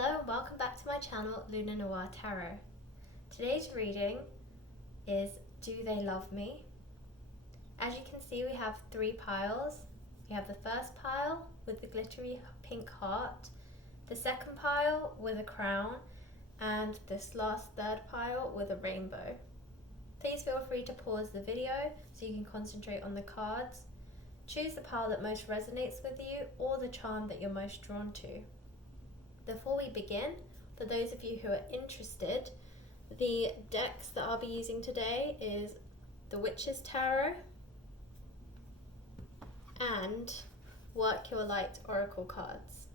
Hello and welcome back to my channel, Luna Noir Tarot. Today's reading is Do They Love Me? As you can see, we have 3 piles. We have the first pile with the glittery pink heart, the second pile with a crown, and this last third pile with a rainbow. Please feel free to pause the video so you can concentrate on the cards. Choose the pile that most resonates with you or the charm that you're most drawn to. Before we begin, for those of you who are interested, the decks that I'll be using today is the Witch's Tarot and Work Your Light Oracle cards.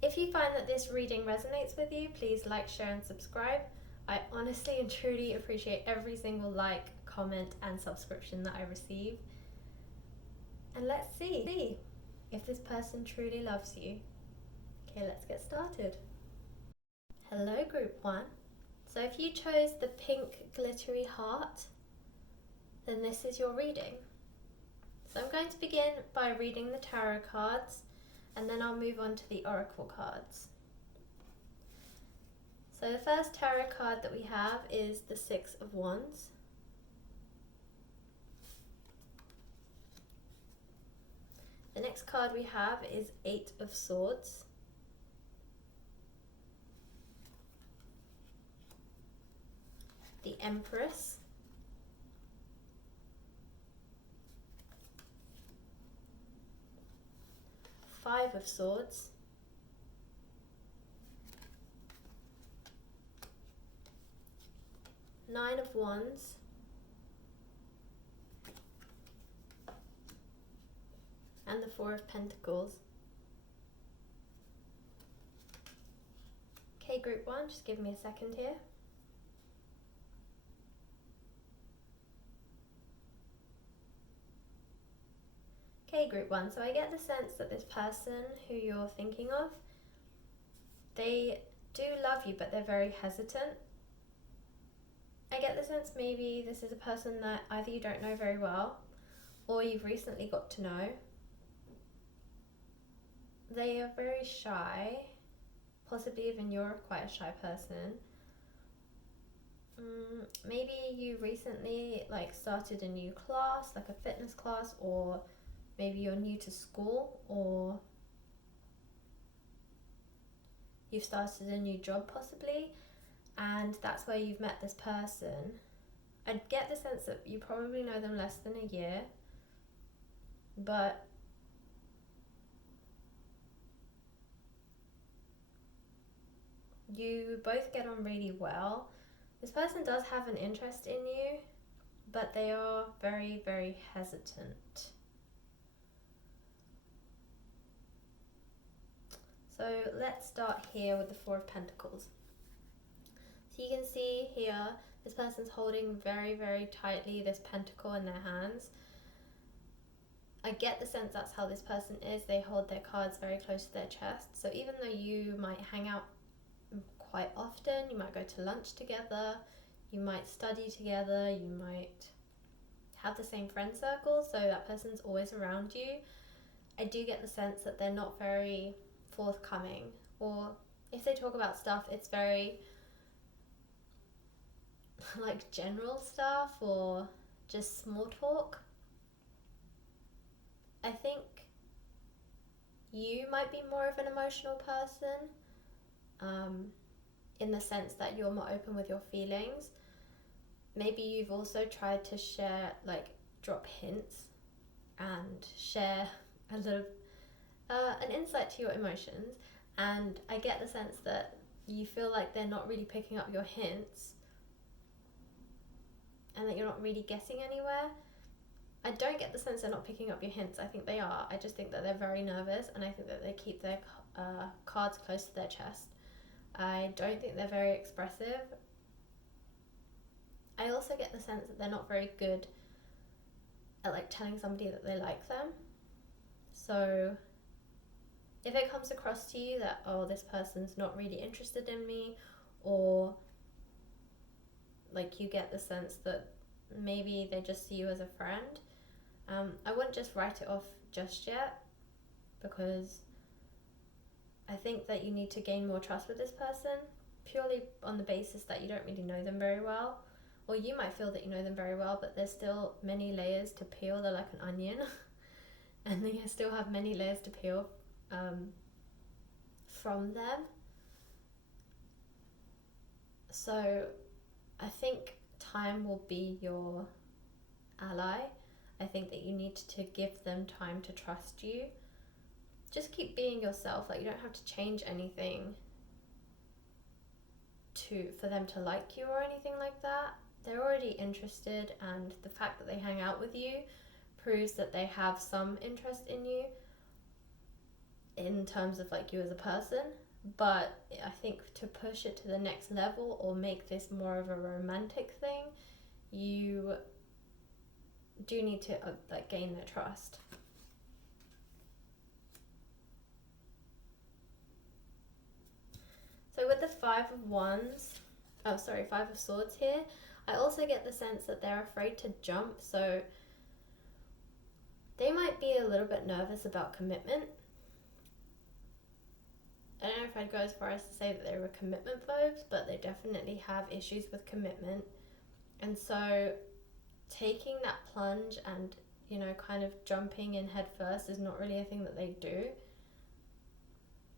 If you find that this reading resonates with you, please like, share and subscribe. I honestly and truly appreciate every single like, comment and subscription that I receive. And let's see if this person truly loves you. Okay, let's get started. Hello group 1. So if you chose the pink glittery heart, then this is your reading. So I'm going to begin by reading the tarot cards and then I'll move on to the oracle cards. So the first tarot card that we have is the 6 of Wands. The next card we have is 8 of Swords. The Empress. Five of Swords. Nine of Wands. And the 4 of Pentacles. Okay, group 1, just give me a second here. Okay, group 1, so I get the sense that this person who you're thinking of, they do love you, but they're very hesitant. I get the sense maybe this is a person that either you don't know very well, or you've recently got to know. They are very shy, possibly even you're quite a shy person. Maybe you recently started a new class, like a fitness class, or maybe you're new to school, or you've started a new job possibly, and that's where you've met this person. I get the sense that you probably know them less than a year, but you both get on really well. This person does have an interest in you, but they are very, very hesitant. So let's start here with the 4 of Pentacles. So you can see here, this person's holding very, very tightly this pentacle in their hands. I get the sense that's how this person is. They hold their cards very close to their chest. So even though you might hang out quite often, you might go to lunch together, you might study together, you might have the same friend circle, so that person's always around you, I do get the sense that they're not very forthcoming, or if they talk about stuff, it's very general stuff or just small talk. I think you might be more of an emotional person, in the sense that you're more open with your feelings. Maybe you've also tried to share, drop hints and share a little an insight to your emotions, and I get the sense that you feel like they're not really picking up your hints and that you're not really getting anywhere. I don't get the sense they're not picking up your hints. I think they are. I just think that they're very nervous, and I think that they keep their cards close to their chest. I don't think they're very expressive. I also get the sense that they're not very good at telling somebody that they like them. So if it comes across to you that, oh, this person's not really interested in me, or you get the sense that maybe they just see you as a friend, I wouldn't just write it off just yet, because I think that you need to gain more trust with this person, purely on the basis that you don't really know them very well. Or you might feel that you know them very well, but there's still many layers to peel. They're like an onion. And they still have many layers to peel from them. So I think time will be your ally. I think that you need to give them time to trust you. Just keep being yourself. Like, you don't have to change anything for them to like you or anything like that. They're already interested, and the fact that they hang out with you proves that they have some interest in you in terms of like you as a person. But I think to push it to the next level or make this more of a romantic thing, you do need to like gain their trust. So with the Five of Swords here, I also get the sense that they're afraid to jump. So they might be a little bit nervous about commitment. I don't know if I'd go as far as to say that they were commitment phobes, but they definitely have issues with commitment. And so taking that plunge and, you know, kind of jumping in head first is not really a thing that they do.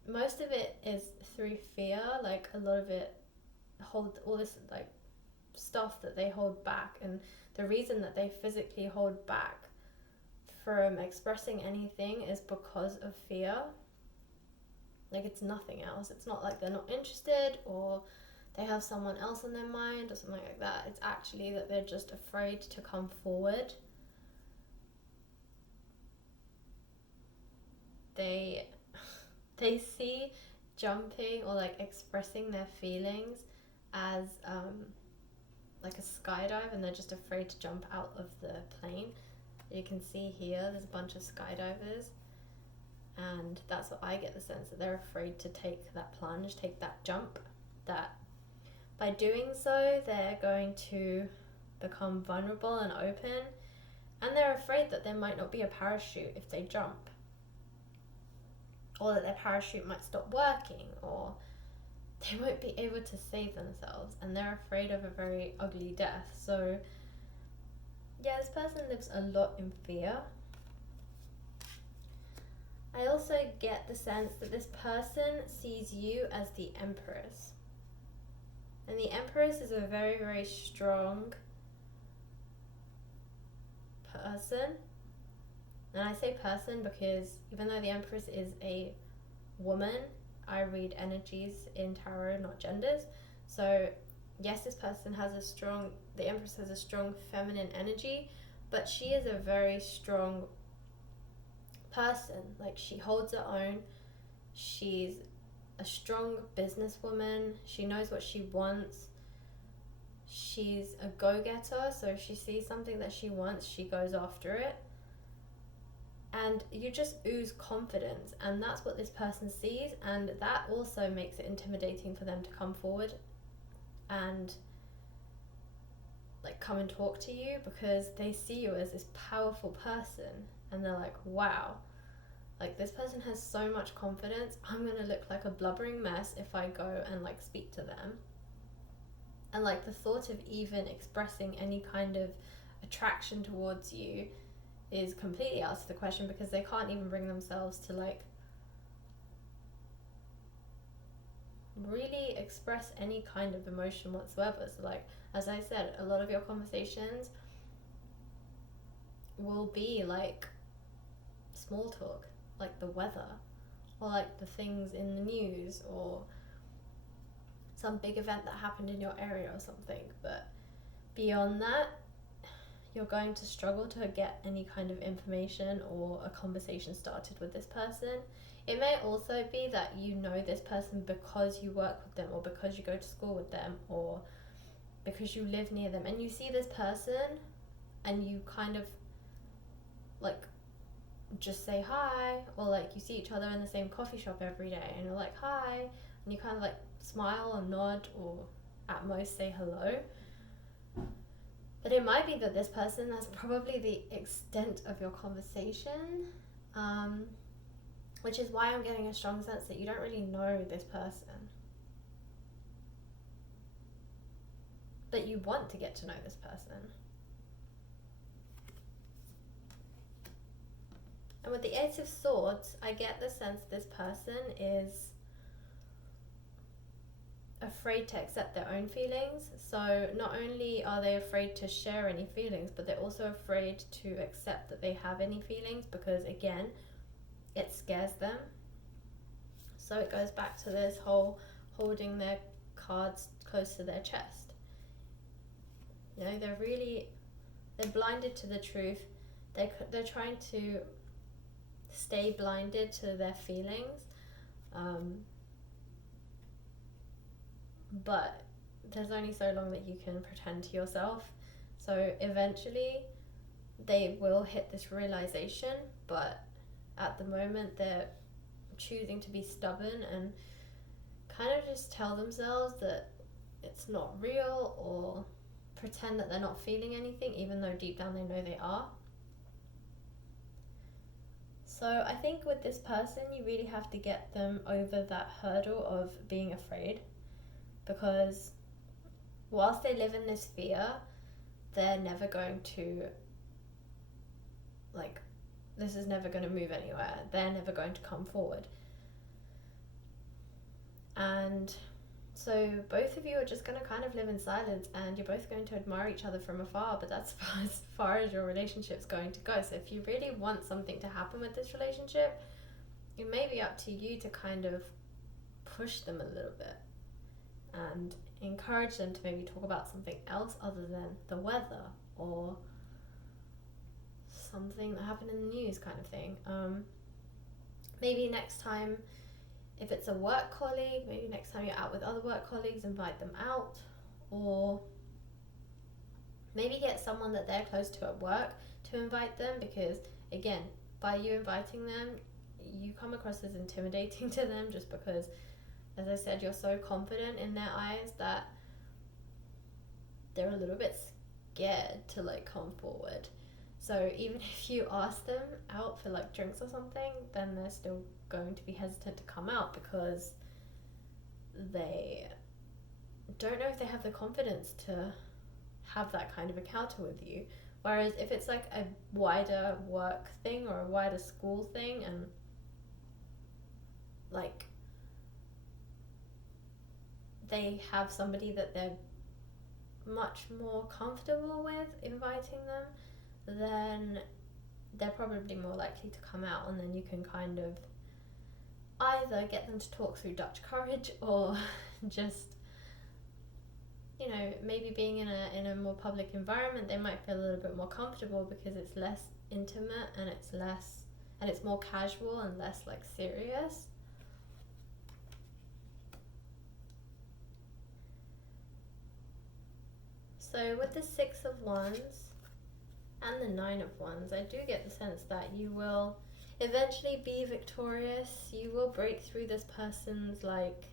Most of it is through fear. Like, a lot of it holds all this like stuff that they hold back, and the reason that they physically hold back from expressing anything is because of fear. Like, it's nothing else. It's not like they're not interested or they have someone else on their mind or something like that. It's actually that they're just afraid to come forward. They see jumping or like expressing their feelings as like a skydive, and they're just afraid to jump out of the plane. You can see here there's a bunch of skydivers, and that's what I get the sense, that they're afraid to take that plunge, take that jump, that by doing so they're going to become vulnerable and open, and they're afraid that there might not be a parachute if they jump, or that their parachute might stop working, or they won't be able to save themselves, and they're afraid of a very ugly death. So yeah, this person lives a lot in fear. I also get the sense that this person sees you as the Empress. And the Empress is a very, very strong person. And I say person because even though the Empress is a woman, I read energies in tarot, not genders. So yes, this person has the Empress has a strong feminine energy, but she is a very strong person. Like, she holds her own. She's a strong businesswoman. She knows what she wants. She's a go-getter, so if she sees something that she wants, she goes after it. And you just ooze confidence, and that's what this person sees, and that also makes it intimidating for them to come forward and like come and talk to you, because they see you as this powerful person, and they're like, wow, like, this person has so much confidence. I'm gonna look like a blubbering mess if I go and like speak to them. And like, the thought of even expressing any kind of attraction towards you is completely out of the question, because they can't even bring themselves to like really express any kind of emotion whatsoever. So like, as I said, a lot of your conversations will be like small talk, like the weather, or like the things in the news, or some big event that happened in your area or something. But beyond that, you're going to struggle to get any kind of information or a conversation started with this person. It may also be that you know this person because you work with them, or because you go to school with them, or because you live near them, and you see this person and you kind of like just say hi, or like you see each other in the same coffee shop every day and you're like, hi, and you kind of like smile or nod, or at most say hello. But it might be that this person, that's probably the extent of your conversation. which is why I'm getting a strong sense that you don't really know this person, but you want to get to know this person. And with the Ace of Swords, I get the sense this person is afraid to accept their own feelings. So not only are they afraid to share any feelings, but they're also afraid to accept that they have any feelings, because again, it scares them. So it goes back to this whole holding their cards close to their chest. You know, they're blinded to the truth. They're trying to stay blinded to their feelings, but there's only so long that you can pretend to yourself. So eventually they will hit this realization, but at the moment they're choosing to be stubborn and kind of just tell themselves that it's not real, or pretend that they're not feeling anything, even though deep down they know they are. So I think with this person, you really have to get them over that hurdle of being afraid, because whilst they live in this fear, they're never going to, like, this is never going to move anywhere. They're never going to come forward. And so both of you are just going to kind of live in silence, and you're both going to admire each other from afar, but that's as far as your relationship's going to go. So if you really want something to happen with this relationship, it may be up to you to kind of push them a little bit and encourage them to maybe talk about something else other than the weather or something that happened in the news kind of thing. Maybe next time, if it's a work colleague, maybe next time you're out with other work colleagues, invite them out, or maybe get someone that they're close to at work to invite them, because again, by you inviting them, you come across as intimidating to them, just because, as I said, you're so confident in their eyes that they're a little bit scared to like come forward. So even if you ask them out for like drinks or something, then they're still going to be hesitant to come out, because they don't know if they have the confidence to have that kind of encounter with you. Whereas if it's like a wider work thing or a wider school thing, and like they have somebody that they're much more comfortable with inviting them, then they're probably more likely to come out, and then you can kind of either get them to talk through Dutch courage, or just, you know, maybe being in a more public environment, they might feel a little bit more comfortable because it's less intimate and it's more casual and less like serious. So with the Six of Wands and the Nine of Wands, I do get the sense that you will eventually be victorious. You will break through this person's like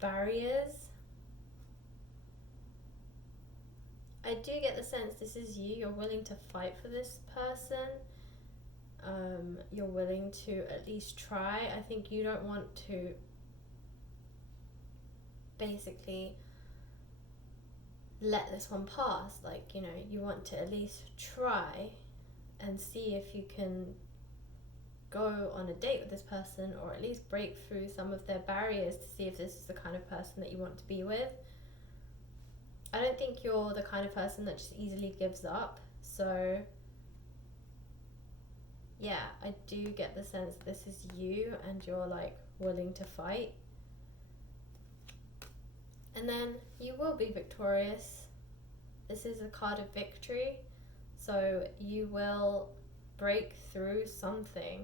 barriers. I do get the sense this is you. You're willing to fight for this person. You're willing to at least try. I think you don't want to basically let this one pass. Like, you know, you want to at least try and see if you can go on a date with this person, or at least break through some of their barriers to see if this is the kind of person that you want to be with. I don't think you're the kind of person that just easily gives up. So yeah, I do get the sense this is you and you're like willing to fight. And then you will be victorious. This is a card of victory. So you will break through something.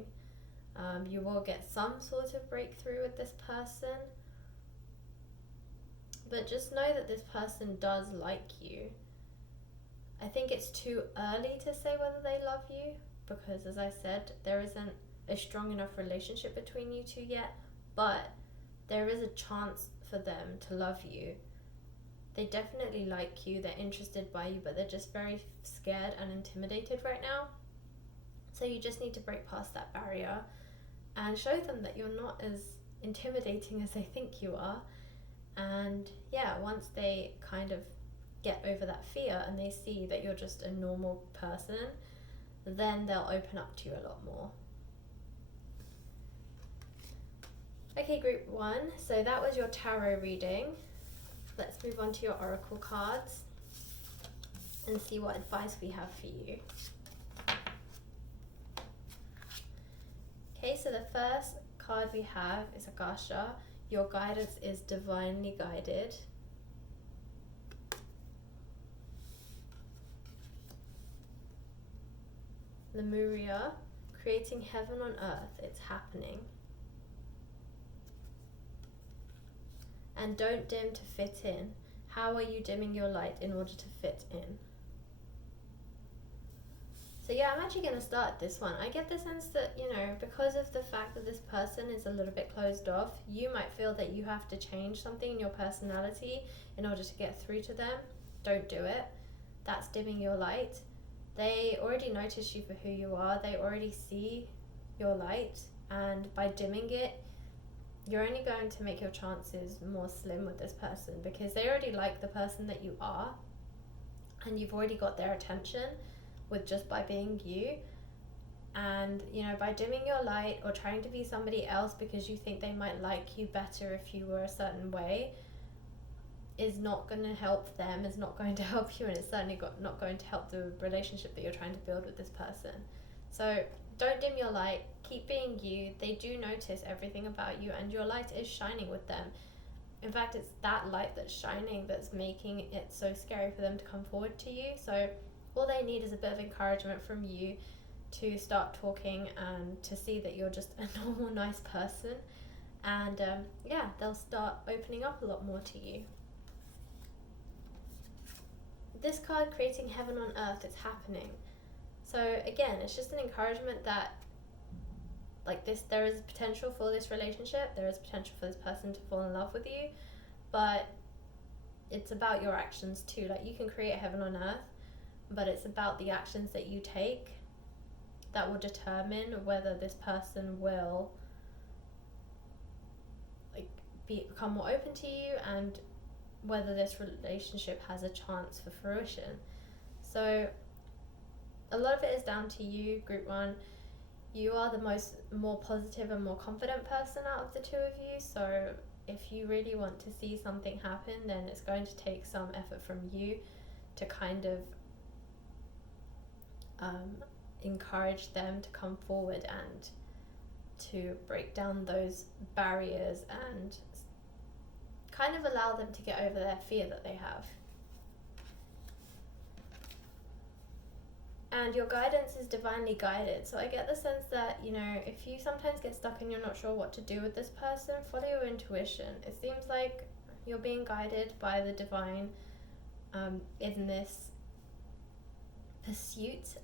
You will get some sort of breakthrough with this person. But just know that this person does like you. I think it's too early to say whether they love you, because as I said, there isn't a strong enough relationship between you two yet, but there is a chance for them to love you. They definitely like you, they're interested by you, but they're just very scared and intimidated right now. So you just need to break past that barrier and show them that you're not as intimidating as they think you are. And yeah, once they kind of get over that fear and they see that you're just a normal person, then they'll open up to you a lot more. Okay, group 1, so that was your tarot reading. Let's move on to your oracle cards and see what advice we have for you. Okay, so the first card we have is Akasha. Your guidance is divinely guided. Lemuria, creating heaven on earth, it's happening. And don't dim to fit in. How are you dimming your light in order to fit in? So yeah, I'm actually going to start this one. I get the sense that, because of the fact that this person is a little bit closed off, you might feel that you have to change something in your personality in order to get through to them. Don't do it. That's dimming your light. They already notice you for who you are. They already see your light. And by dimming it, you're only going to make your chances more slim with this person, because they already like the person that you are, and you've already got their attention with just by being you. And by dimming your light or trying to be somebody else because you think they might like you better if you were a certain way, is not going to help them, is not going to help you, and it's certainly not going to help the relationship that you're trying to build with this person. So don't dim your light, keep being you. They do notice everything about you, and your light is shining with them. In fact, it's that light that's shining that's making it so scary for them to come forward to you. So all they need is a bit of encouragement from you to start talking and to see that you're just a normal, nice person. And they'll start opening up a lot more to you. This card, creating heaven on earth, it's happening. So again, it's just an encouragement that there is potential for this relationship, there is potential for this person to fall in love with you, but it's about your actions too. You can create heaven on earth, but it's about the actions that you take that will determine whether this person will become more open to you and whether this relationship has a chance for fruition. So a lot of it is down to you, group 1. You are the more positive and more confident person out of the two of you. So if you really want to see something happen, then it's going to take some effort from you to kind of encourage them to come forward and to break down those barriers and kind of allow them to get over their fear that they have. And your guidance is divinely guided. So I get the sense that, if you sometimes get stuck and you're not sure what to do with this person, follow your intuition. It seems like you're being guided by the divine in this pursuit.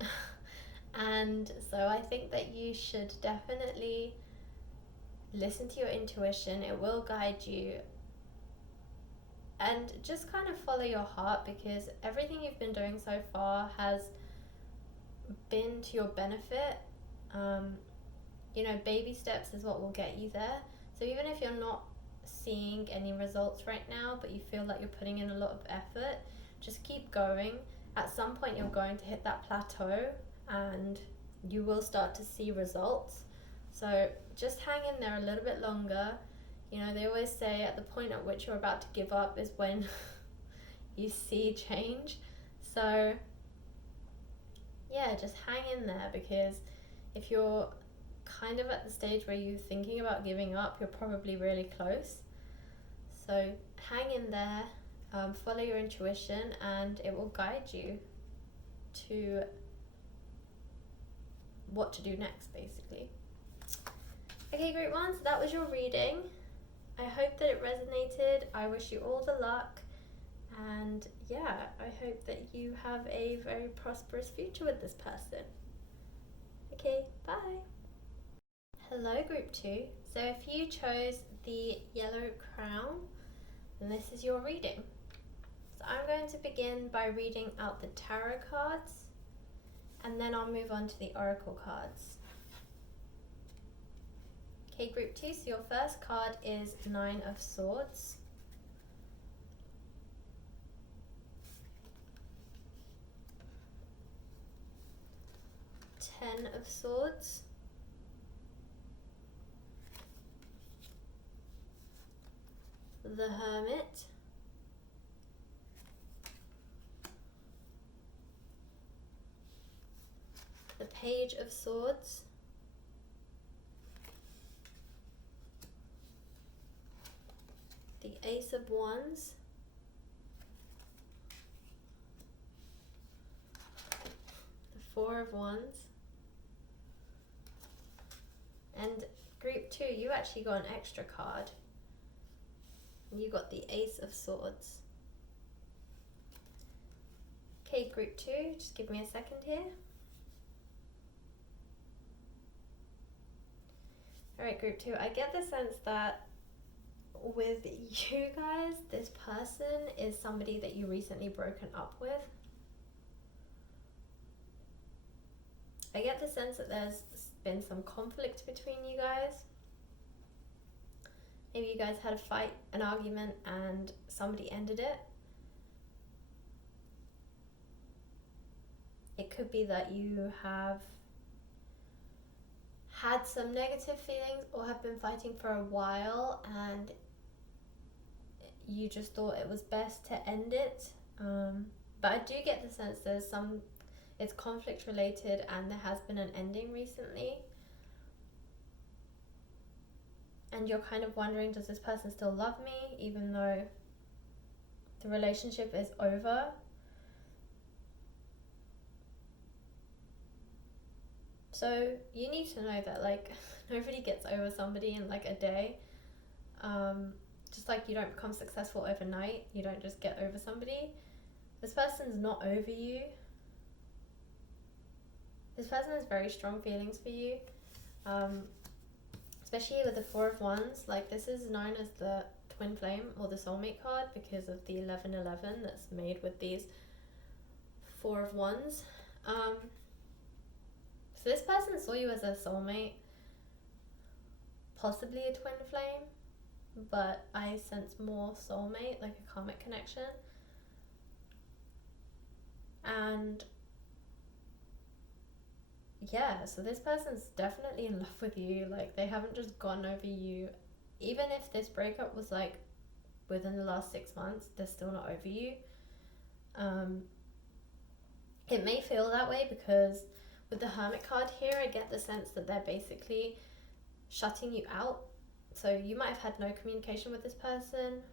And so I think that you should definitely listen to your intuition. It will guide you. And just kind of follow your heart, because everything you've been doing so far has been to your benefit. Baby steps is what will get you there. So even if you're not seeing any results right now, but you feel like you're putting in a lot of effort, just keep going. At some point you're going to hit that plateau and you will start to see results. So just hang in there a little bit longer. They always say at the point at which you're about to give up is when you see change. So yeah, just hang in there, because if you're kind of at the stage where you're thinking about giving up, you're probably really close. So hang in there, follow your intuition, and it will guide you to what to do next, basically. Okay, group 1, so that was your reading. I hope that it resonated. I wish you all the luck. And yeah, I hope that you have a very prosperous future with this person. Okay, bye. Hello, group 2. So if you chose the yellow crown, then this is your reading. So I'm going to begin by reading out the tarot cards, and then I'll move on to the oracle cards. Okay, group 2, so your first card is Nine of Swords. Ten of Swords. The Hermit. The Page of Swords. The Ace of Wands. The Four of Wands. And group 2, you actually got an extra card. You got the Ace of Swords. Okay, group 2, just give me a second here. Alright, group 2, I get the sense that with you guys, this person is somebody that you recently broken up with. I get the sense that there's been some conflict between you guys. Maybe you guys had a fight, an argument, and somebody ended it. It could be that you have had some negative feelings or have been fighting for a while and you just thought it was best to end it. But I do get the sense it's conflict related and there has been an ending recently. And you're kind of wondering, does this person still love me even though the relationship is over? So you need to know that nobody gets over somebody in a day. Just like you don't become successful overnight, you don't just get over somebody. This person's not over you. This person has very strong feelings for you. Especially with the Four of Wands, this is known as the twin flame or the soulmate card because of the 1111 that's made with these Four of Wands. So this person saw you as a soulmate, possibly a twin flame, but I sense more soulmate, like a karmic connection. And yeah, so this person's definitely in love with you. They haven't just gone over you. Even if this breakup was within the last 6 months, they're still not over you. It may feel that way because with the Hermit card here, I get the sense that they're basically shutting you out. So you might have had no communication with this person.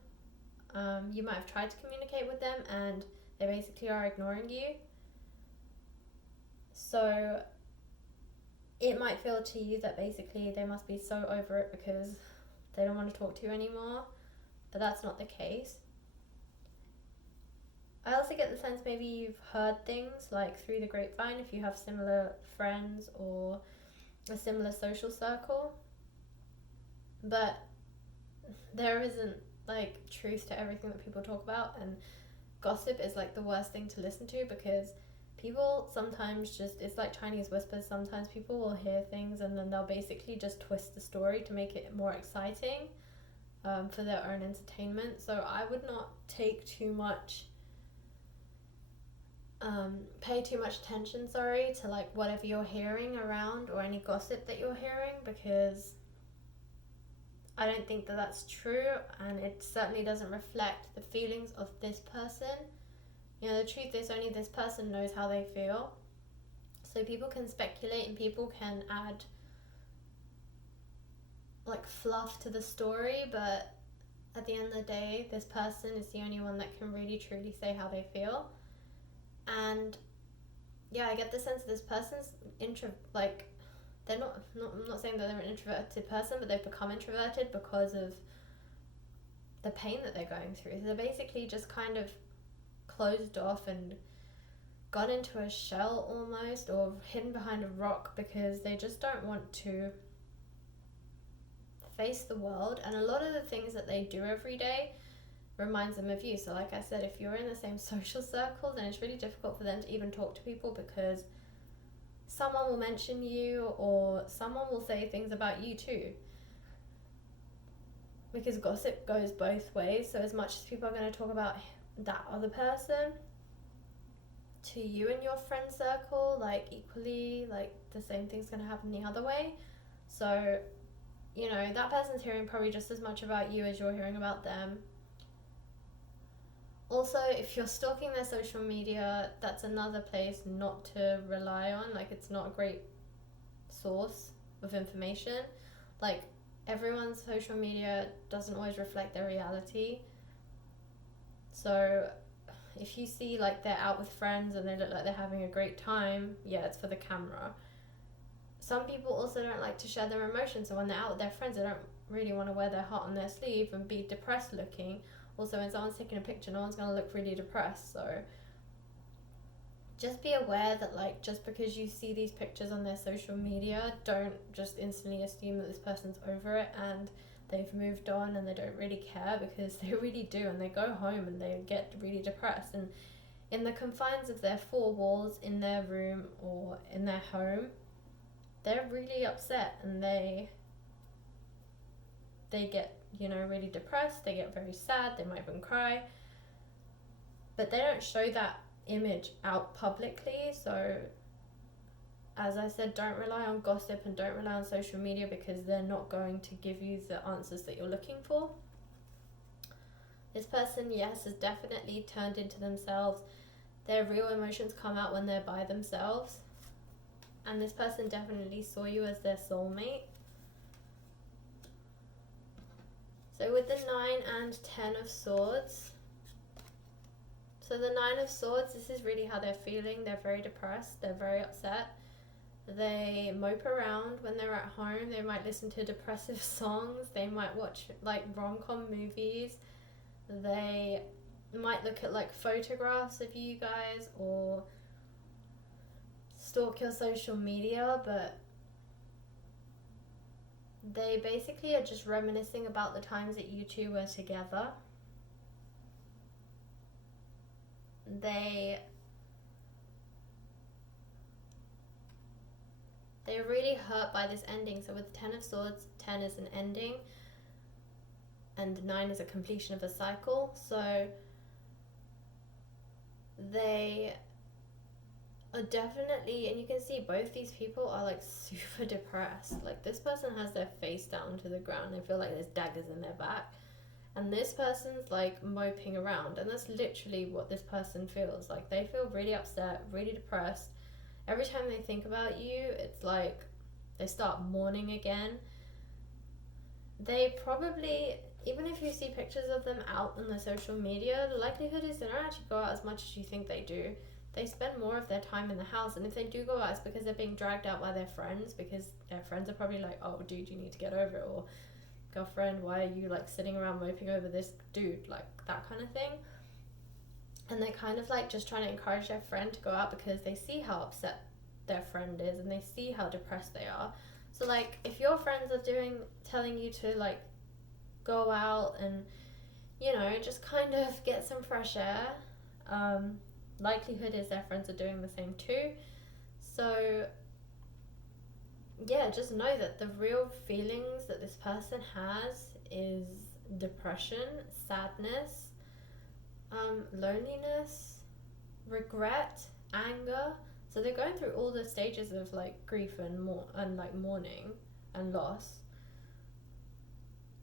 You might have tried to communicate with them and they basically are ignoring you. So it might feel to you that basically they must be so over it because they don't want to talk to you anymore, but that's not the case. I also get the sense maybe you've heard things through the grapevine if you have similar friends or a similar social circle, but there isn't truth to everything that people talk about, and gossip is the worst thing to listen to because people sometimes it's like Chinese whispers. Sometimes people will hear things and then they'll basically just twist the story to make it more exciting for their own entertainment. So I would not take too much pay too much attention to whatever you're hearing around or any gossip that you're hearing, because I don't think that that's true and it certainly doesn't reflect the feelings of this person. The truth is only this person knows how they feel. So people can speculate and people can add fluff to the story, but at the end of the day, this person is the only one that can really truly say how they feel. And yeah, I get the sense that this person's they're not I'm not saying that they're an introverted person, but they've become introverted because of the pain that they're going through. So they're basically just kind of closed off and got into a shell almost, or hidden behind a rock because they just don't want to face the world. And a lot of the things that they do every day reminds them of you. So like I said, if you're in the same social circle, then it's really difficult for them to even talk to people because someone will mention you or someone will say things about you too. because gossip goes both ways. So as much as people are going to talk about that other person, to you and your friend circle, like equally, like the same thing's going to happen the other way. So, you know, that person's hearing probably just as much about you as you're hearing about them. Also, if you're stalking their social media, that's another place not to rely on. Like, it's not a great source of information. Like, everyone's social media doesn't always reflect their reality. So if you see like they're out with friends and they look like they're having a great time, yeah, it's for the camera. Some people also don't like to share their emotions, so when they're out with their friends, they don't really want to wear their heart on their sleeve and be depressed looking. Also, when someone's taking a picture, no one's going to look really depressed. So just be aware that, like, just because you see these pictures on their social media, don't just instantly assume that this person's over it and they've moved on and they don't really care, because they really do, and they go home and they get really depressed, and in the confines of their four walls in their room or in their home, they're really upset, and they get, you know, really depressed, they get very sad, they might even cry, but they don't show that image out publicly. So as I said, don't rely on gossip and don't rely on social media, because they're not going to give you the answers that you're looking for. This person, yes, has definitely turned into themselves. Their real emotions come out when they're by themselves. And this person definitely saw you as their soulmate. So with the 9 and 10 of Swords, so the 9 of Swords, this is really how they're feeling. They're very depressed, they're very upset. They mope around when they're at home. They might listen to depressive songs. They might watch like rom-com movies. They might look at like photographs of you guys or stalk your social media, but they basically are just reminiscing about the times that you two were together. They're really hurt by this ending. So with 10 of Swords, 10 is an ending and 9 is a completion of a cycle. So they are definitely, and you can see both these people are like super depressed. Like, this person has their face down to the ground. They feel like there's daggers in their back. And this person's like moping around, and that's literally what this person feels. Like, they feel really upset, really depressed. Every time they think about you, it's like they start mourning again. They probably, even if you see pictures of them out on the social media, the likelihood is they don't actually go out as much as you think they do. They spend more of their time in the house, and if they do go out, it's because they're being dragged out by their friends, because their friends are probably like, oh dude, you need to get over it, or girlfriend, why are you like sitting around moping over this dude, like that kind of thing. And they're kind of like just trying to encourage their friend to go out, because they see how upset their friend is and they see how depressed they are. So like, if your friends are telling you to like go out and, you know, just kind of get some fresh air, likelihood is their friends are doing the same too. So yeah, just know that the real feelings that this person has is depression, sadness, loneliness, regret, anger. So they're going through all the stages of like grief and like mourning and loss.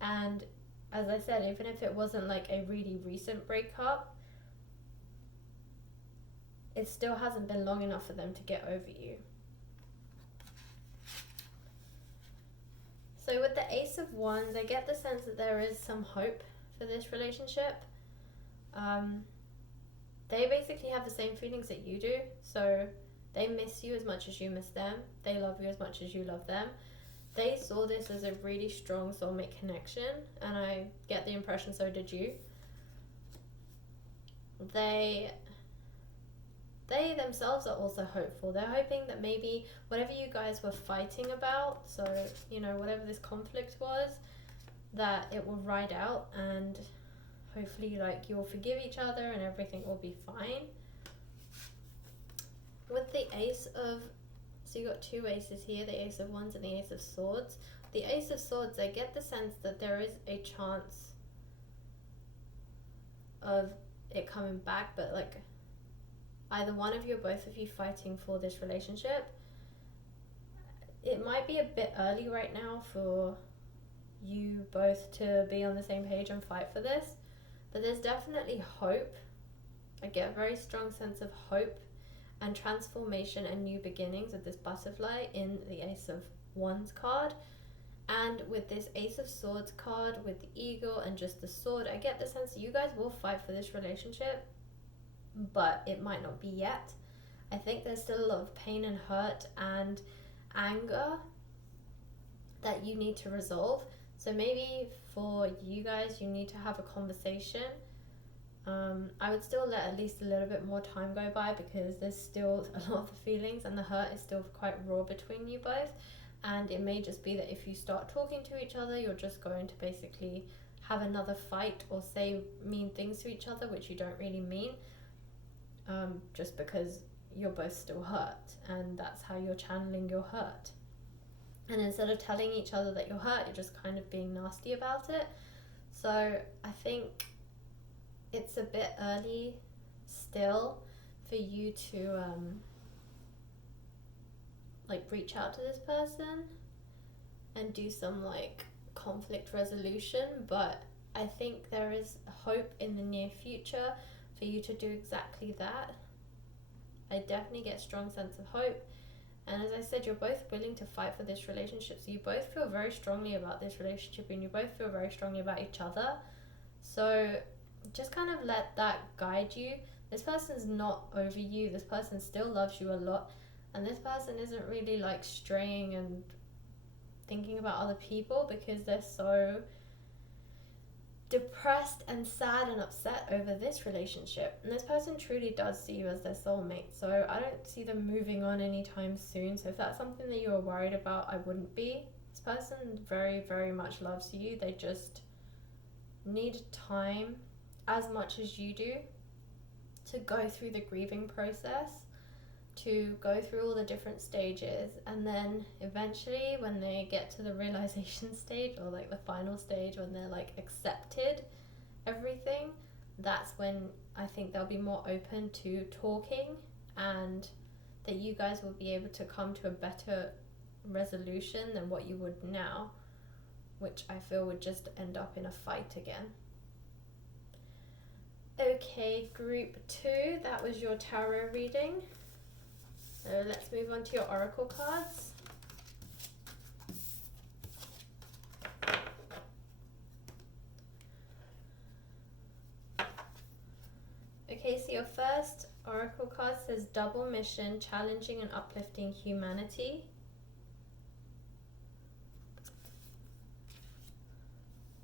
And as I said, even if it wasn't like a really recent breakup, it still hasn't been long enough for them to get over you. So with the Ace of Wands, I get the sense that there is some hope for this relationship. They basically have the same feelings that you do. So they miss you as much as you miss them. They love you as much as you love them. They saw this as a really strong soulmate connection, and I get the impression so did you. They themselves are also hopeful. They're hoping that maybe whatever you guys were fighting about, so, you know, whatever this conflict was, that it will ride out, and hopefully like you'll forgive each other and everything will be fine. With the Ace of, so you got two aces here, the Ace of Wands and the Ace of Swords. the Ace of Swords, I get the sense that there is a chance of it coming back, but like either one of you or both of you fighting for this relationship. It might be a bit early right now for you both to be on the same page and fight for this, but there's definitely hope. I get a very strong sense of hope and transformation and new beginnings with this butterfly in the Ace of Wands card. And with this Ace of Swords card, with the eagle and just the sword, I get the sense that you guys will fight for this relationship, but it might not be yet. I think there's still a lot of pain and hurt and anger that you need to resolve. So maybe for you guys, you need to have a conversation. I would still let at least a little bit more time go by, because there's still a lot of feelings and the hurt is still quite raw between you both. And it may just be that if you start talking to each other, you're just going to basically have another fight or say mean things to each other, which you don't really mean, just because you're both still hurt and that's how you're channeling your hurt. And instead of telling each other that you're hurt, you're just kind of being nasty about it. So I think it's a bit early still for you to like reach out to this person and do some like conflict resolution, but I think there is hope in the near future for you to do exactly that. I definitely get a strong sense of hope. And as I said, you're both willing to fight for this relationship. So you both feel very strongly about this relationship and you both feel very strongly about each other. So just kind of let that guide you. This person's not over you. This person still loves you a lot. And this person isn't really like straying and thinking about other people, because they're so depressed and sad and upset over this relationship. And this person truly does see you as their soulmate. So I don't see them moving on anytime soon. So if that's something that you're worried about, I wouldn't be. This person very, very much loves you. They just need time as much as you do to go through the grieving process, to go through all the different stages, and then eventually when they get to the realization stage, or like the final stage when they're like accepted everything, that's when I think they'll be more open to talking, and that you guys will be able to come to a better resolution than what you would now, which I feel would just end up in a fight again. Okay, group 2, that was your tarot reading. So let's move on to your oracle cards. Okay, so your first oracle card says double mission, challenging and uplifting humanity.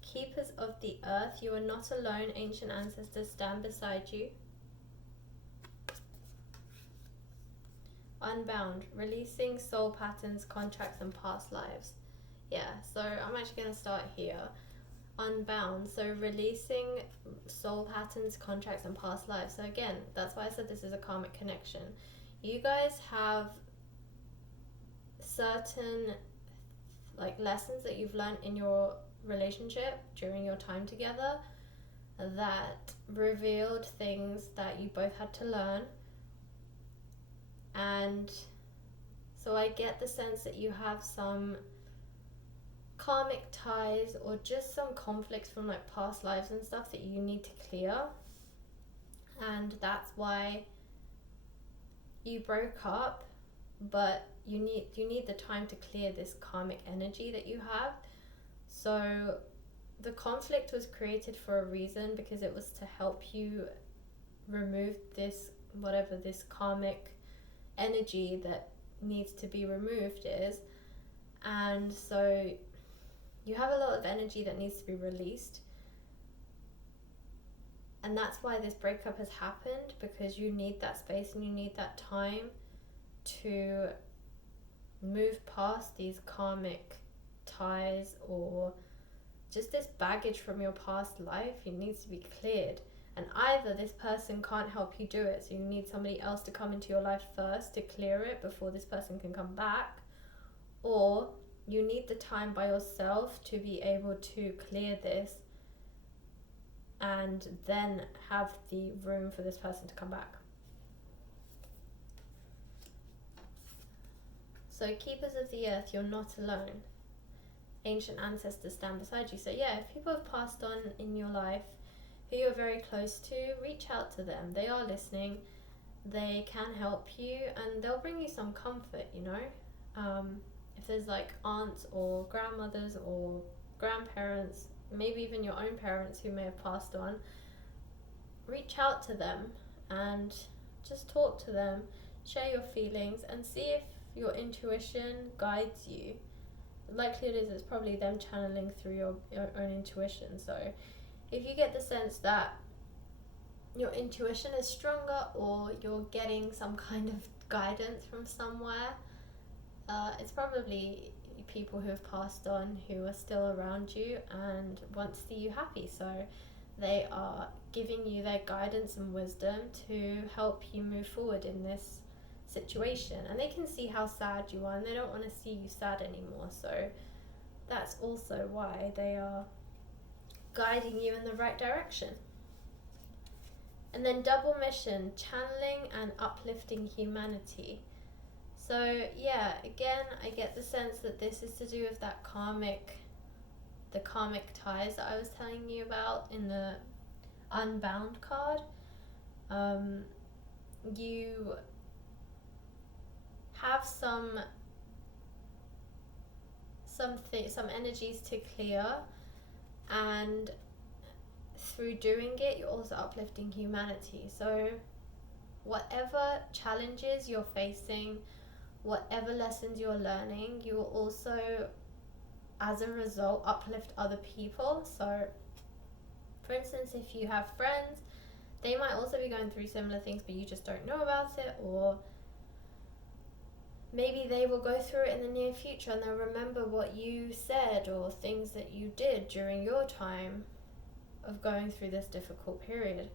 Keepers of the earth, you are not alone, ancient ancestors stand beside you. Unbound, releasing soul patterns, contracts and past lives. Yeah, so I'm actually going to start here. Unbound, so releasing soul patterns, contracts and past lives. So again, that's why I said this is a karmic connection. You guys have certain like lessons that you've learned in your relationship during your time together that revealed things that you both had to learn. And so I get the sense that you have some karmic ties or just some conflicts from like past lives and stuff that you need to clear. And that's why you broke up, but you need the time to clear this karmic energy that you have. So the conflict was created for a reason, because it was to help you remove this, whatever this karmic energy that needs to be removed is. And so you have a lot of energy that needs to be released, and that's why this breakup has happened, because you need that space and you need that time to move past these karmic ties or just this baggage from your past life. It needs to be cleared. And either this person can't help you do it, so you need somebody else to come into your life first to clear it before this person can come back, or you need the time by yourself to be able to clear this and then have the room for this person to come back. So keepers of the earth, you're not alone. Ancient ancestors stand beside you. So yeah, if people have passed on in your life who you're very close to, reach out to them. They are listening. They can help you and they'll bring you some comfort, you know. If there's like aunts or grandmothers or grandparents, maybe even your own parents who may have passed on, reach out to them and just talk to them, share your feelings and see if your intuition guides you. The likelihood is it's probably them channeling through your own intuition. So if you get the sense that your intuition is stronger or you're getting some kind of guidance from somewhere, it's probably people who have passed on who are still around you and want to see you happy. So they are giving you their guidance and wisdom to help you move forward in this situation. And they can see how sad you are and they don't want to see you sad anymore. So that's also why they are guiding you in the right direction. And then double mission, channeling and uplifting humanity. So yeah, again, I get the sense that this is to do with that the karmic ties that I was telling you about in the Unbound card. You have some energies to clear, and through doing it, you're also uplifting humanity. So whatever challenges you're facing, whatever lessons you're learning, you will also, as a result, uplift other people. So for instance, if you have friends, they might also be going through similar things, but you just don't know about it, or maybe they will go through it in the near future and they'll remember what you said or things that you did during your time of going through this difficult period.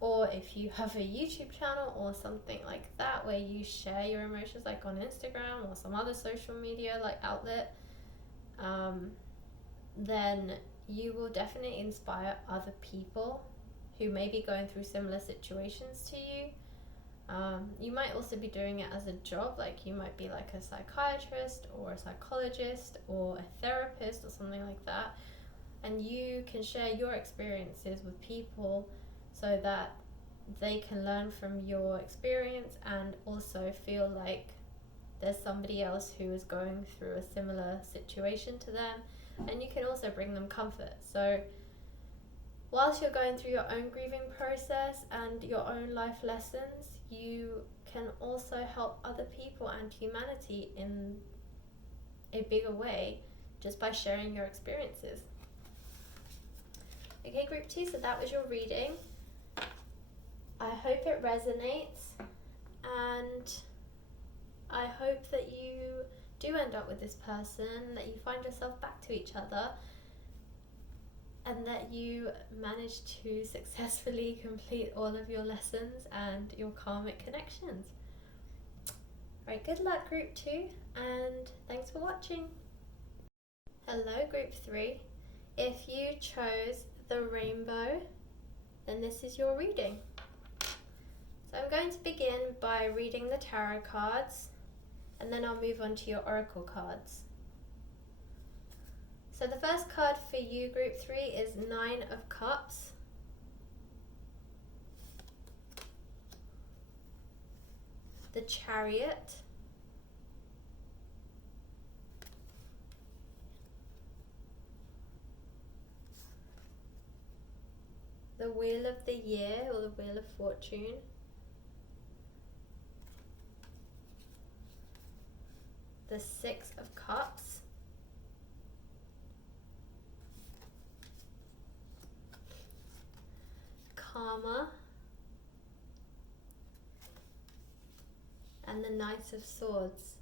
Or if you have a YouTube channel or something like that where you share your emotions, like on Instagram or some other social media like outlet, then you will definitely inspire other people who may be going through similar situations to you. You might also be doing it as a job, like you might be like a psychiatrist or a psychologist or a therapist or something like that, and you can share your experiences with people so that they can learn from your experience and also feel like there's somebody else who is going through a similar situation to them, and you can also bring them comfort. So whilst you're going through your own grieving process and your own life lessons, you can also help other people and humanity in a bigger way just by sharing your experiences. Okay, group 2, so that was your reading. I hope it resonates, and I hope that you do end up with this person, that you find yourself back to each other, and that you manage to successfully complete all of your lessons and your karmic connections. Right, good luck group 2, and thanks for watching. Hello group 3. If you chose the rainbow, then this is your reading. So I'm going to begin by reading the tarot cards, and then I'll move on to your oracle cards. So the first card for you, group 3, is 9 of Cups. The Chariot. The Wheel of the Year, or the Wheel of Fortune. The 6 of Cups. Karma. And the Knight of Swords.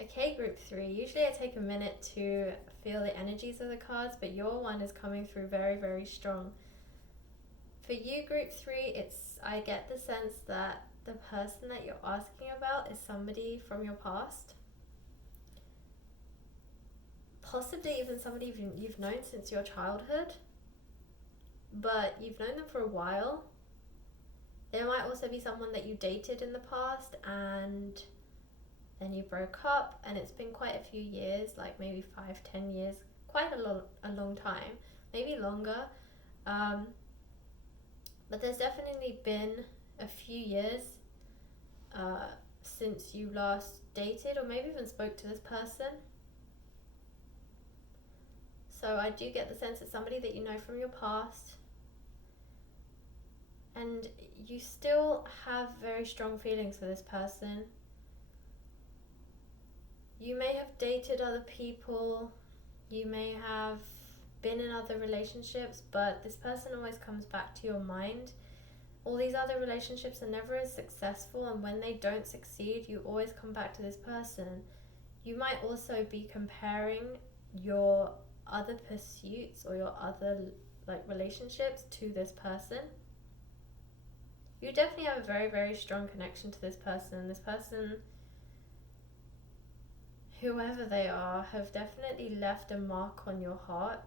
Okay, group 3. Usually I take a minute to feel the energies of the cards, but your one is coming through very, very strong. For you, group 3, I get the sense that the person that you're asking about is somebody from your past. Possibly even somebody you've known since your childhood, but you've known them for a while. There might also be someone that you dated in the past and then you broke up, and it's been quite a few years, like maybe 5-10 years, quite a long time, maybe longer. But there's definitely been a few years since you last dated or maybe even spoke to this person. So I do get the sense it's somebody that you know from your past, and you still have very strong feelings for this person. You may have dated other people, you may have been in other relationships, but this person always comes back to your mind. All these other relationships are never as successful, and when they don't succeed, you always come back to this person. You might also be comparing your other pursuits or your other relationships to this person. You definitely have a very, very strong connection to this person. This person, whoever they are, have definitely left a mark on your heart.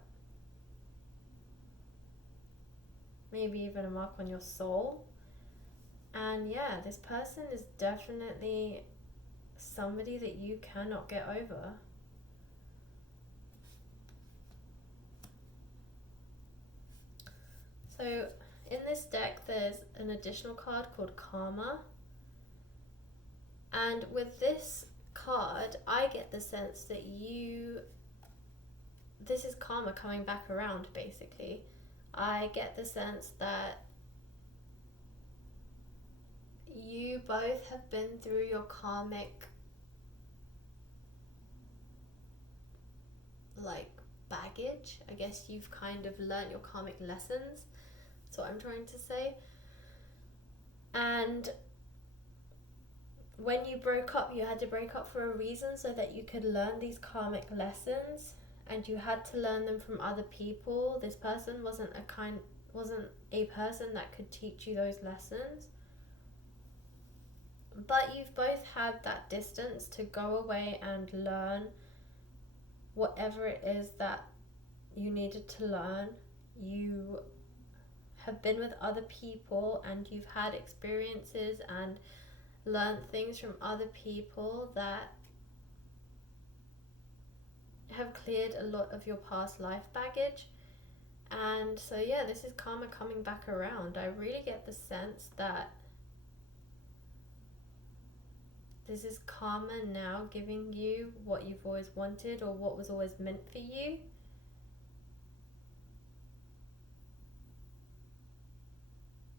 Maybe even a mark on your soul. And yeah, this person is definitely somebody that you cannot get over. So in this deck there's an additional card called Karma, and with this card I get the sense that this is karma coming back around basically. I get the sense that you both have been through your karmic baggage. I guess you've kind of learnt your karmic lessons. That's what I'm trying to say. And when you broke up, you had to break up for a reason, so that you could learn these karmic lessons, and you had to learn them from other people. This person wasn't a person that could teach you those lessons. But you've both had that distance to go away and learn whatever it is that you needed to learn. You have been with other people and you've had experiences and learned things from other people that have cleared a lot of your past life baggage. And so yeah, this is karma coming back around. I really get the sense that this is karma now giving you what you've always wanted, or what was always meant for you.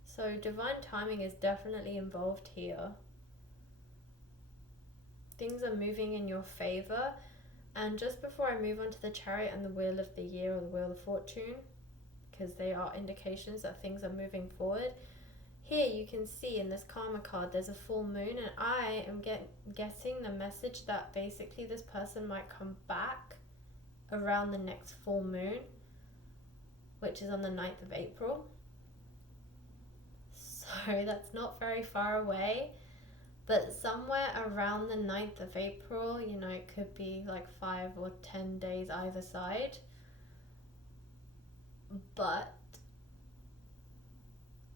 So divine timing is definitely involved here. Things are moving in your favor. And just before I move on to the Chariot and the Wheel of the Year, or the Wheel of Fortune, because they are indications that things are moving forward, here you can see in this karma card there's a full moon, and I am getting the message that basically this person might come back around the next full moon, which is on the 9th of April. So that's not very far away, but somewhere around the 9th of April, it could be 5 or 10 days either side. But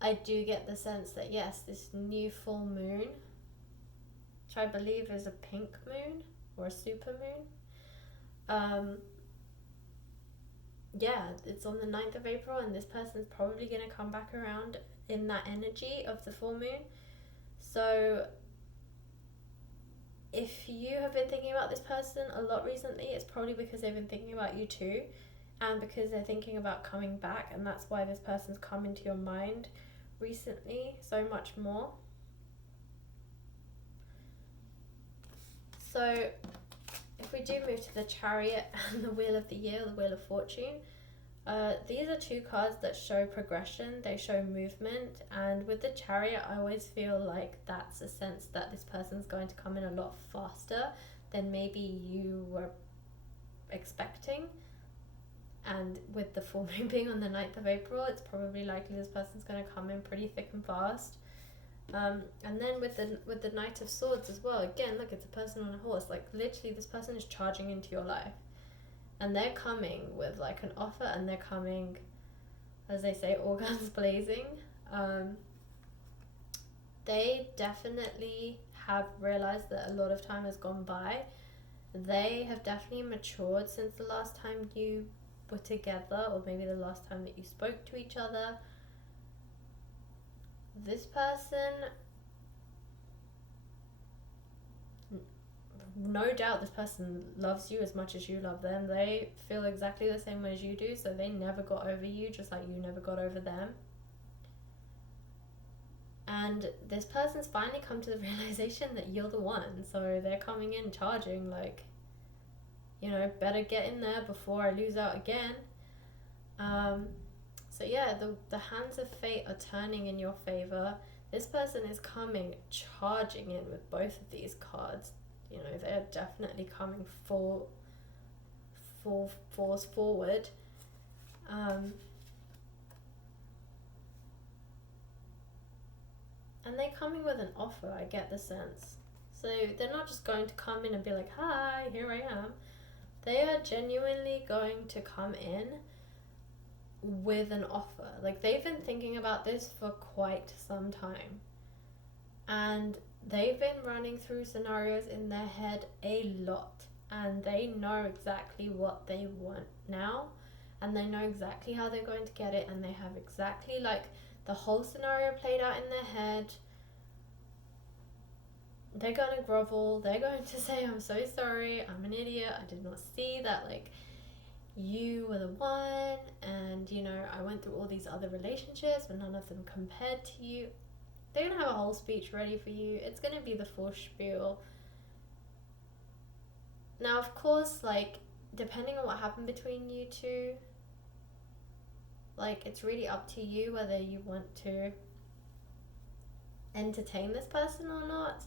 I do get the sense that yes, this new full moon, which I believe is a pink moon or a super moon, it's on the 9th of April, and this person's probably going to come back around in that energy of the full moon. So if you have been thinking about this person a lot recently, it's probably because they've been thinking about you too, and because they're thinking about coming back, and that's why this person's come into your mind recently so much more. So if we do move to the Chariot and the Wheel of the Year, or the Wheel of Fortune, these are two cards that show progression, they show movement, and with the Chariot I always feel like that's a sense that this person's going to come in a lot faster than maybe you were expecting. And with the full moon being on the 9th of April, it's probably likely this person's going to come in pretty thick and fast. And then with the Knight of Swords as well, again, look, it's a person on a horse. Like, literally, this person is charging into your life. And they're coming with, like, an offer, and they're coming, as they say, all guns blazing. They definitely have realized that a lot of time has gone by. They have definitely matured since the last time you were together, or maybe the last time that you spoke to each other. This person, no doubt this person loves you as much as you love them. They feel exactly the same way as you do, so they never got over you, just like you never got over them. And this person's finally come to the realization that you're the one, so they're coming in charging, like, you know, better get in there before I lose out again. So yeah, the hands of fate are turning in your favor. This person is coming charging in with both of these cards. You know, they're definitely coming full force forward. And they're coming with an offer, I get the sense. So they're not just going to come in and be like, hi, here I am. They are genuinely going to come in with an offer. Like, they've been thinking about this for quite some time. And they've been running through scenarios in their head a lot. And they know exactly what they want now. And they know exactly how they're going to get it. And they have exactly, like, the whole scenario played out in their head. They're going to grovel. They're going to say, I'm so sorry. I'm an idiot. I did not see that, like, you were the one. And, you know, I went through all these other relationships, but none of them compared to you. They're going to have a whole speech ready for you. It's going to be the full spiel. Now, of course, like, depending on what happened between you two, like, it's really up to you whether you want to entertain this person or not,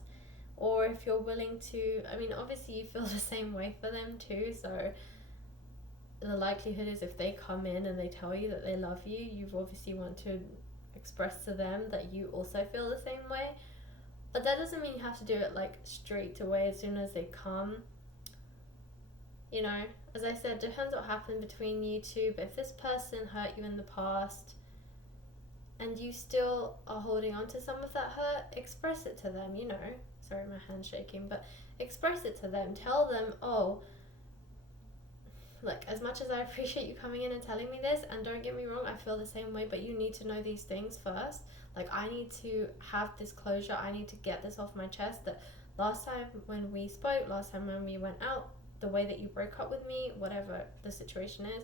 or if you're willing to. I mean, obviously you feel the same way for them too, so the likelihood is if they come in and they tell you that they love you, you obviously want to express to them that you also feel the same way. But that doesn't mean you have to do it, like, straight away as soon as they come. You know, as I said, depends what happened between you two, but if this person hurt you in the past and you still are holding on to some of that hurt, express it to them, you know. Sorry, my hand's shaking, but express it to them. Tell them, oh, look, as much as I appreciate you coming in and telling me this, and don't get me wrong, I feel the same way, but you need to know these things first. Like, I need to have this closure. I need to get this off my chest, that last time when we spoke, last time when we went out, the way that you broke up with me, whatever the situation is,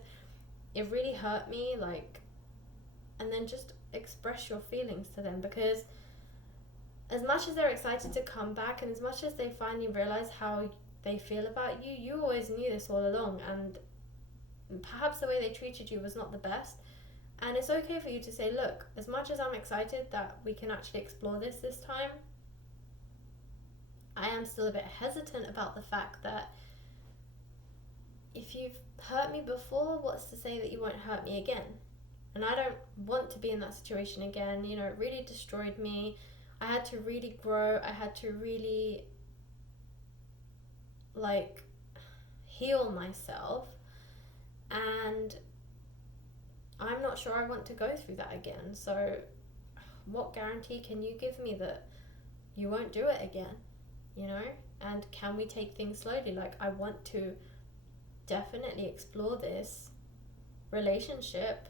it really hurt me, like, and then just express your feelings to them, because as much as they're excited to come back and as much as they finally realize how they feel about you, you always knew this all along, and perhaps the way they treated you was not the best. And it's okay for you to say, look, as much as I'm excited that we can actually explore this time, I am still a bit hesitant about the fact that if you've hurt me before, what's to say that you won't hurt me again? And I don't want to be in that situation again. You know, it really destroyed me. I had to really grow. I had to really, like, heal myself. And I'm not sure I want to go through that again. So what guarantee can you give me that you won't do it again? You know? And can we take things slowly? Like, I want to definitely explore this relationship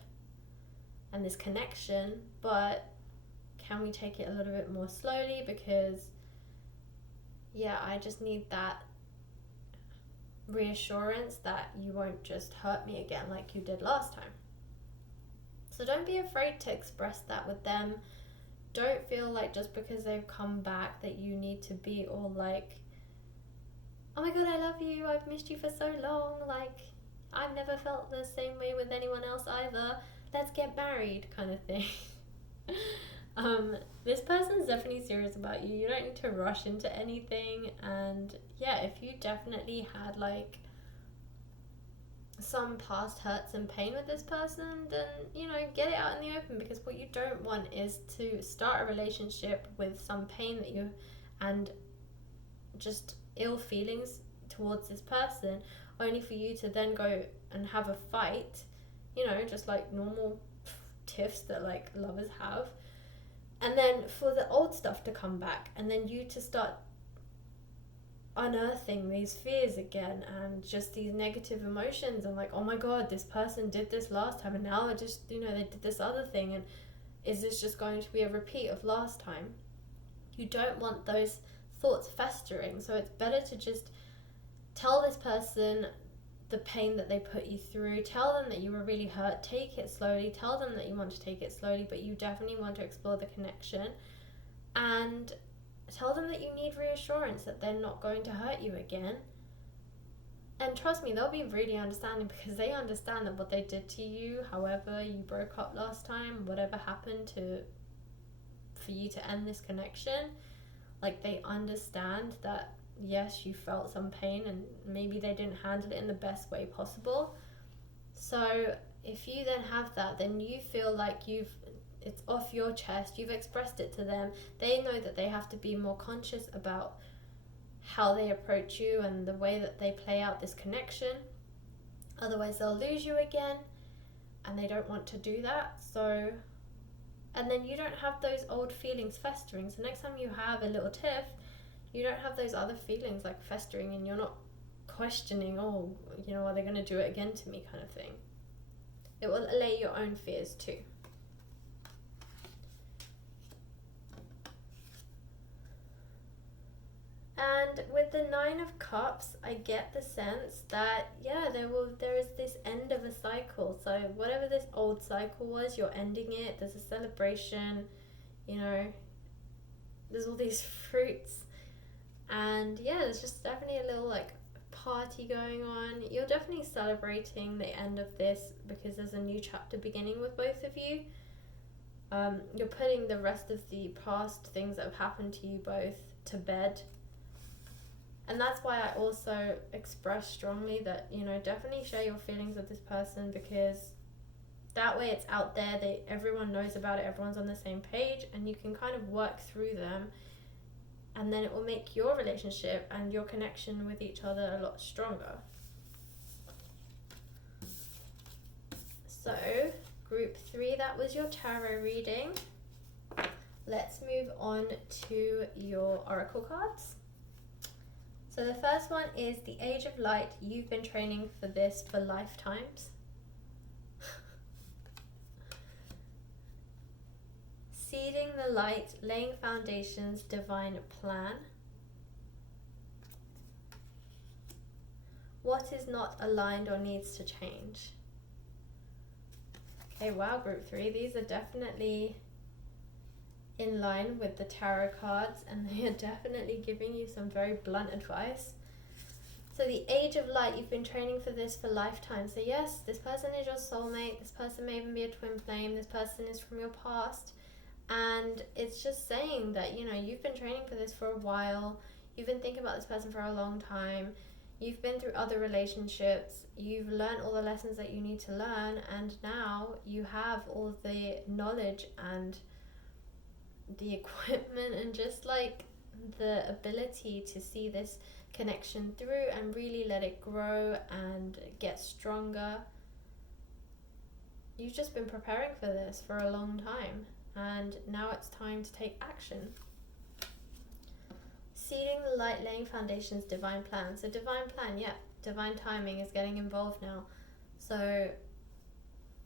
and this connection, but can we take it a little bit more slowly? Because, yeah, I just need that reassurance that you won't just hurt me again like you did last time. So don't be afraid to express that with them. Don't feel like just because they've come back that you need to be all like, oh my god, I love you, I've missed you for so long, like, I've never felt the same way with anyone else either, let's get married, kind of thing. This person's definitely serious about you. You don't need to rush into anything. And yeah, if you definitely had, like, some past hurts and pain with this person, then, you know, get it out in the open, because what you don't want is to start a relationship with some pain that you, and just ill feelings towards this person, only for you to then go and have a fight, you know, just like normal tiffs that like lovers have, and then for the old stuff to come back, and then you to start unearthing these fears again, and just these negative emotions, and like, oh my god, this person did this last time, and now I just, you know, they did this other thing, and is this just going to be a repeat of last time? You don't want those thoughts festering, so it's better to just tell this person the pain that they put you through, tell them that you were really hurt, take it slowly, tell them that you want to take it slowly, but you definitely want to explore the connection, and tell them that you need reassurance that they're not going to hurt you again. And trust me, they'll be really understanding, because they understand that what they did to you, however you broke up last time, whatever happened for you to end this connection, like, they understand that yes, you felt some pain and maybe they didn't handle it in the best way possible. So if you then have that, then you feel like it's off your chest, you've expressed it to them, they know that they have to be more conscious about how they approach you and the way that they play out this connection, otherwise they'll lose you again, and they don't want to do that. So, and then you don't have those old feelings festering, so next time you have a little tiff, you don't have those other feelings like festering, and you're not questioning, oh, you know, are they going to do it again to me, kind of thing. It will allay your own fears too. And with the Nine of Cups, I get the sense that, yeah, there is this end of a cycle. So whatever this old cycle was, you're ending it. There's a celebration, you know, there's all these fruits. And yeah, there's just definitely a little like party going on. You're definitely celebrating the end of this, because there's a new chapter beginning with both of you. You're putting the rest of the past things that have happened to you both to bed. And that's why I also express strongly that, you know, definitely share your feelings with this person, because that way it's out there, everyone knows about it, everyone's on the same page, and you can kind of work through them, and then it will make your relationship and your connection with each other a lot stronger. So, group 3, that was your tarot reading. Let's move on to your oracle cards. So the first one is the Age of Light. You've been training for this for lifetimes. Seeding the light, laying foundations, divine plan. What is not aligned or needs to change? Okay, wow, group 3. These are definitely in line with the tarot cards, and they are definitely giving you some very blunt advice. So the Age of Light, you've been training for this for lifetime. So yes, this person is your soulmate, this person may even be a twin flame, this person is from your past, and it's just saying that, you know, you've been training for this for a while, you've been thinking about this person for a long time, you've been through other relationships, you've learned all the lessons that you need to learn, and now you have all the knowledge and the equipment and just like the ability to see this connection through and really let it grow and get stronger. You've just been preparing for this for a long time, and now it's time to take action. Seeding the light, laying foundations, divine plan. So divine plan, yeah, divine timing is getting involved now. So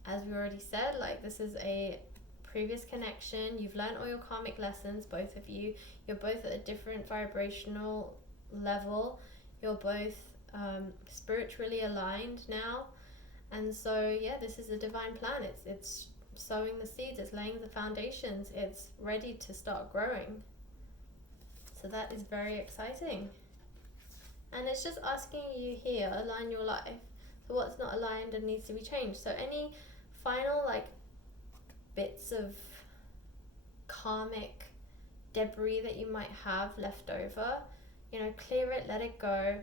as we already said, like, this is a previous connection, you've learned all your karmic lessons, both of you, you're both at a different vibrational level, you're both spiritually aligned now, and so yeah, this is a divine plan. It's sowing the seeds, it's laying the foundations, it's ready to start growing. So that is very exciting, and it's just asking you here, align your life. So what's not aligned and needs to be changed? So any final like bits of karmic debris that you might have left over, you know, clear it, let it go,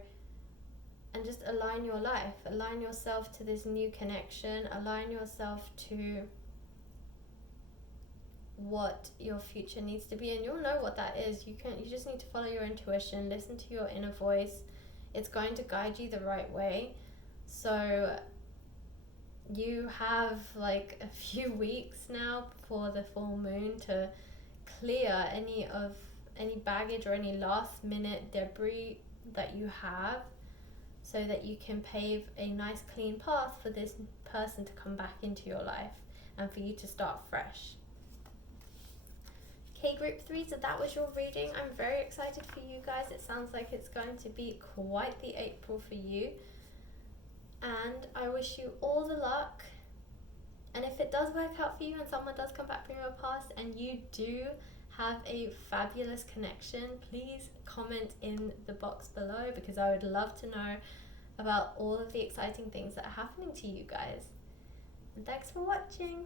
and just align your life, align yourself to this new connection, align yourself to what your future needs to be, and you'll know what that is. You just need to follow your intuition, listen to your inner voice. It's going to guide you the right way. So you have like a few weeks now before the full moon to clear any baggage or any last minute debris that you have, so that you can pave a nice clean path for this person to come back into your life and for you to start fresh. Okay, group 3, so that was your reading. I'm very excited for you guys. It sounds like it's going to be quite the April for you, and I wish you all the luck. And if it does work out for you and someone does come back from your past and you do have a fabulous connection, please comment in the box below, because I would love to know about all of the exciting things that are happening to you guys. And thanks for watching.